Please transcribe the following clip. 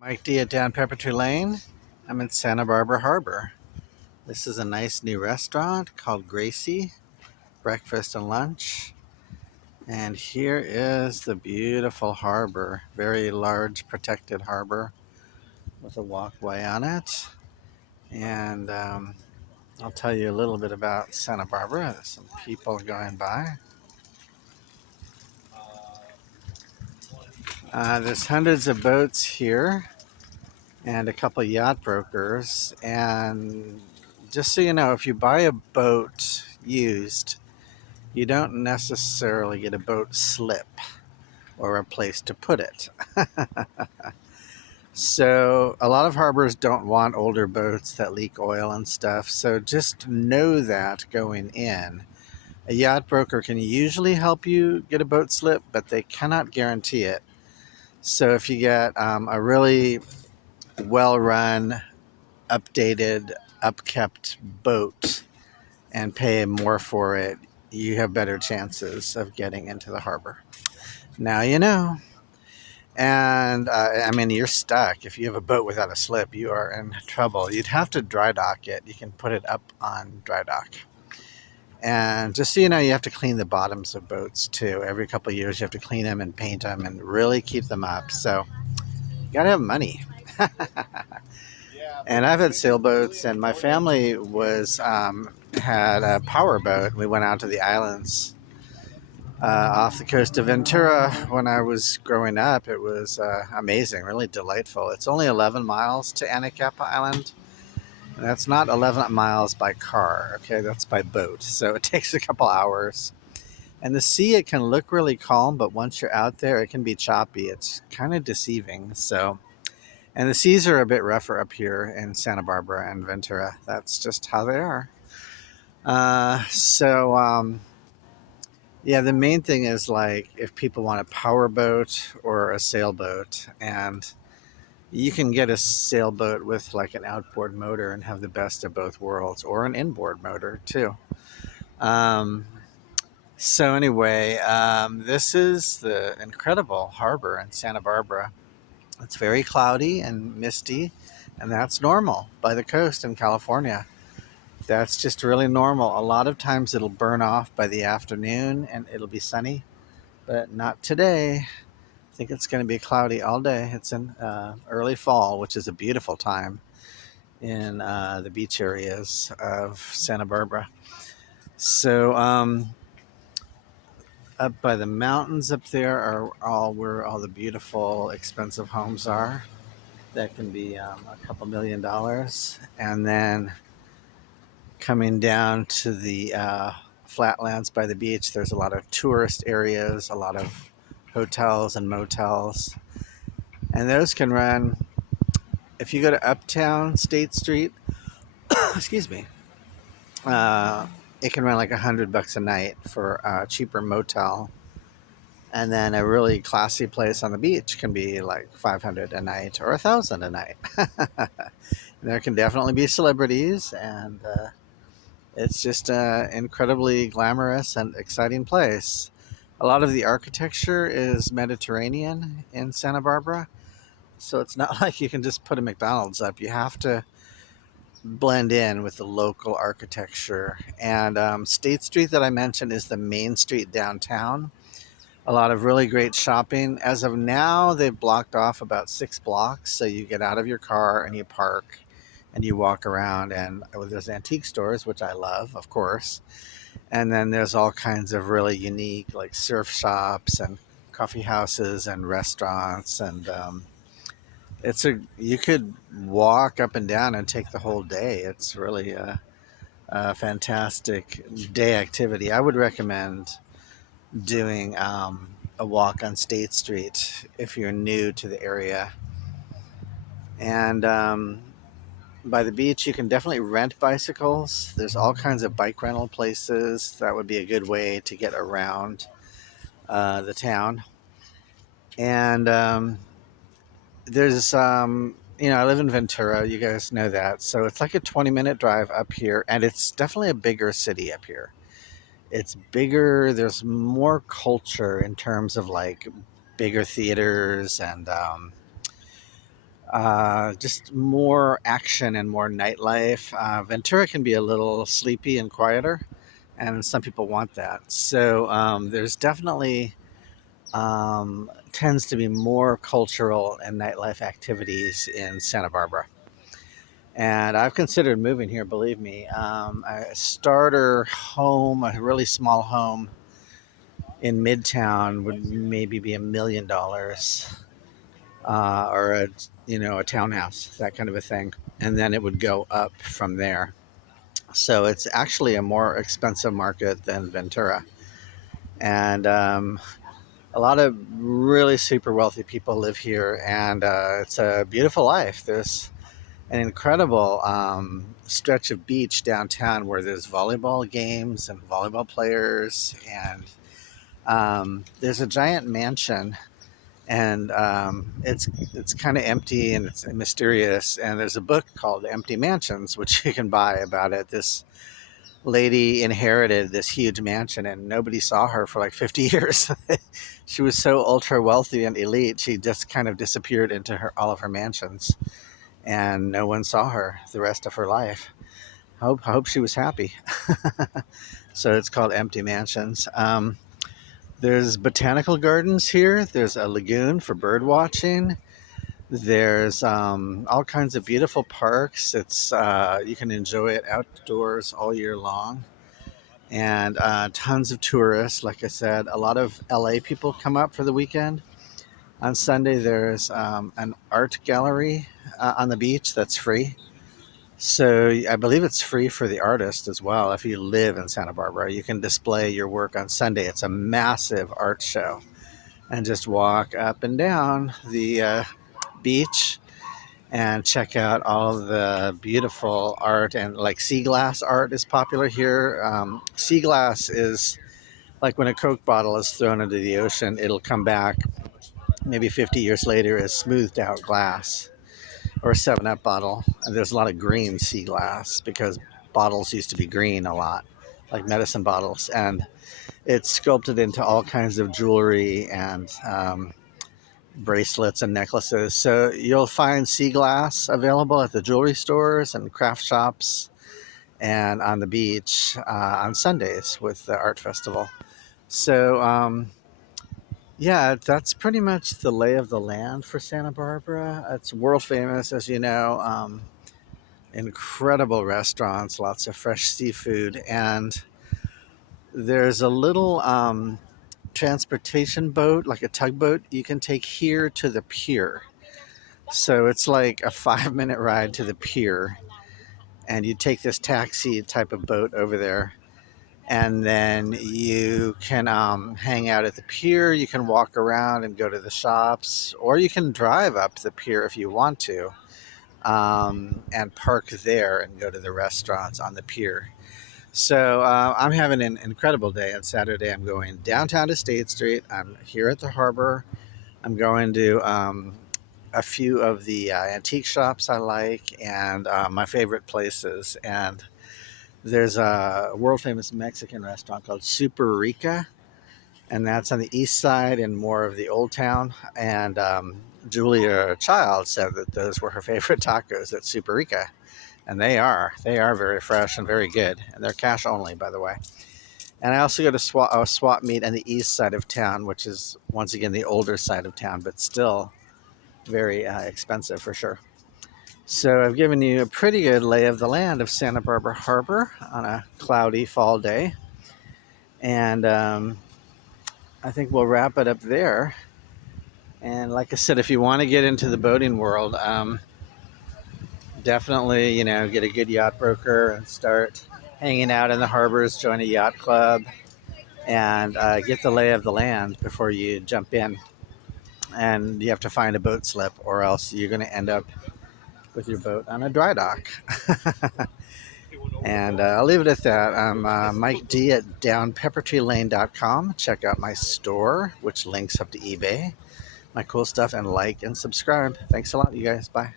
Mike D at Down Peppertree Lane. I'm in Santa Barbara Harbor. This is a nice new restaurant called Gracie, breakfast and lunch. And here is the beautiful harbor, very large protected harbor with a walkway on it. And I'll tell you a little bit about Santa Barbara. There's some people going by. There's hundreds of boats here and a couple yacht brokers. And just so you know, if you buy a boat used, you don't necessarily get a boat slip or a place to put it. So a lot of harbors don't want older boats that leak oil and stuff. So just know that going in. A yacht broker can usually help you get a boat slip, but they cannot guarantee it. So if you get a really well-run, updated, upkept boat and pay more for it, you have better chances of getting into the harbor. Now you know. And I mean, you're stuck. If you have a boat without a slip, you are in trouble. You'd have to dry dock it. You can put it up on dry dock. And just so you know, you have to clean the bottoms of boats too. Every couple of years, you have to clean them and paint them and really keep them up. So you got to have money. And I've had sailboats, and my family was had a power boat. We went out to the islands off the coast of Ventura when I was growing up. It was amazing, really delightful. It's only 11 miles to Anacapa Island. And that's not 11 miles by car, okay? That's by boat. So it takes a couple hours. And the sea, it can look really calm, but once you're out there, it can be choppy. It's kind of deceiving. So, and the seas are a bit rougher up here in Santa Barbara and Ventura. That's just how they are. Uh, so, um, Yeah, the main thing is like if people want a power boat or a sailboat, and you can get a sailboat with like an outboard motor and have the best of both worlds, or an inboard motor too. Um, this is the incredible harbor in Santa Barbara. It's very cloudy and misty, and that's normal by the coast in California. That's just really normal. A lot of times it'll burn off by the afternoon and it'll be sunny, but not today. I think it's going to be cloudy all day. It's in early fall, which is a beautiful time in the beach areas of Santa Barbara. So, up by the mountains up there are all where all the beautiful, expensive homes are. That can be a couple $1 million. And then coming down to the flatlands by the beach, there's a lot of tourist areas, a lot of hotels and motels. And those can run, if you go to Uptown State Street, excuse me, uh, it can run like $100 a night for a cheaper motel. And then a really classy place on the beach can be like 500 a night or 1,000 a night. There can definitely be celebrities, and it's just an incredibly glamorous and exciting place. A lot of the architecture is Mediterranean in Santa Barbara, so it's not like you can just put a McDonald's up. You have to blend in with the local architecture. And State Street that I mentioned is the main street downtown. A lot of really great shopping. As of now, they've blocked off about 6 blocks, so you get out of your car and you park and you walk around, and there's antique stores, which I love, of course. And then there's all kinds of really unique, like surf shops and coffee houses and restaurants. And you could walk up and down and take the whole day. It's really a fantastic day activity. I would recommend doing a walk on State Street if you're new to the area. And by the beach, you can definitely rent bicycles. There's all kinds of bike rental places. That would be a good way to get around the town. And I live in Ventura. You guys know that. So it's like a 20-minute drive up here. And it's definitely a bigger city up here. It's bigger. There's more culture in terms of like bigger theaters and just more action and more nightlife. Ventura can be a little sleepy and quieter, and some people want that. So there's definitely tends to be more cultural and nightlife activities in Santa Barbara. And I've considered moving here, believe me. A starter home, a really small home in Midtown would maybe be $1 million, or a townhouse, that kind of a thing, and then it would go up from there. So it's actually a more expensive market than Ventura, and a lot of really super wealthy people live here, and it's a beautiful life. There's an incredible stretch of beach downtown where there's volleyball games and volleyball players, and there's a giant mansion, and it's kind of empty and it's mysterious. And there's a book called Empty Mansions, which you can buy about it. This lady inherited this huge mansion, and nobody saw her for like 50 years. She was so ultra wealthy and elite, she just kind of disappeared into all of her mansions, and no one saw her the rest of her life. I hope she was happy. So it's called Empty Mansions. There's botanical gardens here. There's a lagoon for bird watching. There's all kinds of beautiful parks. It's you can enjoy it outdoors all year long, and tons of tourists. Like I said, a lot of LA people come up for the weekend. On Sunday, there's an art gallery on the beach that's free. So I believe it's free for the artist as well. If you live in Santa Barbara, you can display your work on Sunday. It's a massive art show, and just walk up and down the beach and check out all the beautiful art. And like sea glass art is popular here. Sea glass is like when a Coke bottle is thrown into the ocean, it'll come back maybe 50 years later as smoothed out glass, or a 7 Up bottle. And there's a lot of green sea glass because bottles used to be green a lot, like medicine bottles. And it's sculpted into all kinds of jewelry and bracelets and necklaces. So you'll find sea glass available at the jewelry stores and craft shops and on the beach on Sundays with the art festival. So, yeah, that's pretty much the lay of the land for Santa Barbara. It's world famous, as you know. Incredible restaurants, lots of fresh seafood, and there's a little transportation boat, like a tugboat, you can take here to the pier. So it's like a 5 minute ride to the pier, and you take this taxi type of boat over there, and then you can hang out at the pier. You can walk around and go to the shops, or you can drive up the pier if you want to, and park there and go to the restaurants on the pier. So I'm having an incredible day. On Saturday, I'm going downtown to State Street. I'm here at the harbor. I'm going to a few of the antique shops I like, and my favorite places. And there's a world famous Mexican restaurant called Super Rica, and that's on the east side in more of the old town. And Julia Child said that those were her favorite tacos at Super Rica. And they are very fresh and very good. And they're cash only, by the way. And I also go to swap meet on the east side of town, which is once again the older side of town, but still very expensive for sure. So I've given you a pretty good lay of the land of Santa Barbara Harbor on a cloudy fall day. And I think we'll wrap it up there. And like I said, if you want to get into the boating world, definitely, get a good yacht broker and start hanging out in the harbors, join a yacht club, and get the lay of the land before you jump in. And you have to find a boat slip, or else you're going to end up with your boat on a dry dock. And I'll leave it at that. I'm Mike D at downpeppertreelane.com. Check out my store, which links up to eBay, my cool stuff, and like and subscribe. Thanks a lot, you guys. Bye.